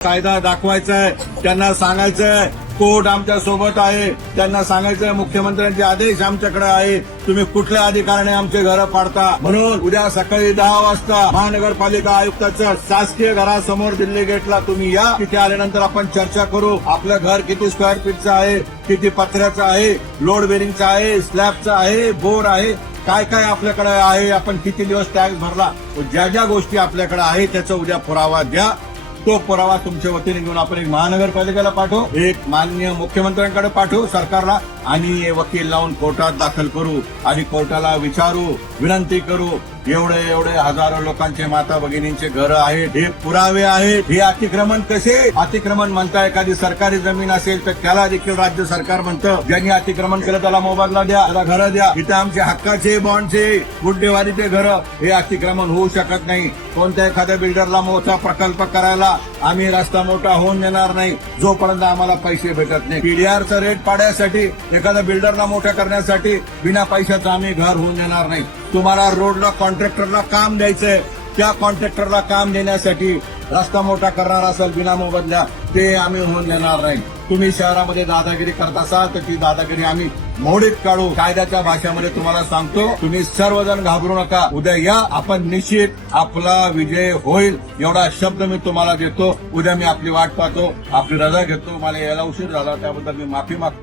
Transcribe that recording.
कायदा दाखवायचा आहे, त्यांना सांगायचंय कोर्ट आमच्या सोबत आहे, त्यांना सांगायचंय मुख्यमंत्र्यांचे आदेश आमच्याकडे आहे, तुम्ही कुठल्या अधिकाराने आमचे घर पाडता. म्हणून उद्या सकाळी 10 वाजता महानगरपालिका आयुक्ताच्या शासकीय घरासमोर दिल्ली गेटला तुम्ही या. तिथे आल्यानंतर आपण चर्चा करू. आपलं घर किती स्क्वेअर फीटचं आहे, किती पत्र्याचं आहे, लोड बेरिंगचं आहे, स्लॅबचं आहे, बोर आहे, काय काय आपल्याकडे आहे, आपण किती दिवस टॅक्स भरला, ज्या ज्या गोष्टी आपल्याकडे आहे त्याचा उद्या पुरावा द्या. तो पुरावा तुमच्या वतीने घेऊन आपण एक महानगरपालिकेला पाठवू, एक माननीय मुख्यमंत्र्यांकडे पाठवू सरकारला, आणि वकील लावून कोर्टात दाखल करू आणि कोर्टाला विचारू, विनंती करू. एवढे हजारो लोकांचे माता भगिनींचे घर आहेत, हे पुरावे आहेत. हे अतिक्रमण कसे अतिक्रमण म्हणता, एखादी सरकारी जमीन असेल तर त्याला देखील राज्य सरकार म्हणतं ज्यांनी अतिक्रमण केलं त्याला मोबदला द्या, त्याला घरं द्या. इथे आमचे हक्काचे बॉन्डचे गुड्डेवारीचे घर हे अतिक्रमण होऊ शकत नाही. कोणत्या एखाद्या बिल्डरला मोठा प्रकल्प करायला आम्ही रस्ता मोठा होऊन देणार नाही जोपर्यंत आम्हाला पैसे भेटत नाही. पीडीआरचा रेट पाडण्यासाठी, एखाद्या बिल्डरला मोठा करण्यासाठी बिना पैशाचं आम्ही घर होऊन देणार नाही. तुम्हाला रोडला कॉन्ट्रॅक्टरला काम द्यायचंय, त्या कॉन्ट्रॅक्टरला काम देण्यासाठी रस्ता मोठा करणार असेल बिना मोबदल्या, ते आम्ही होऊन देणार नाही. तुम्ही शहरामध्ये दादागिरी करत असाल तर ती दादागिरी आम्ही मोडीत काढू. कायद्याच्या भाषेमध्ये तुम्हाला सांगतो, तुम्ही सर्वजण घाबरू नका. उद्या या, आपण निश्चित आपला विजय होईल एवढा शब्द मी तुम्हाला देतो. उद्या मी आपली वाट पाहतो, आपली रजा घेतो. मला यायला उशीर झाला त्याबद्दल मी माफी मागतो.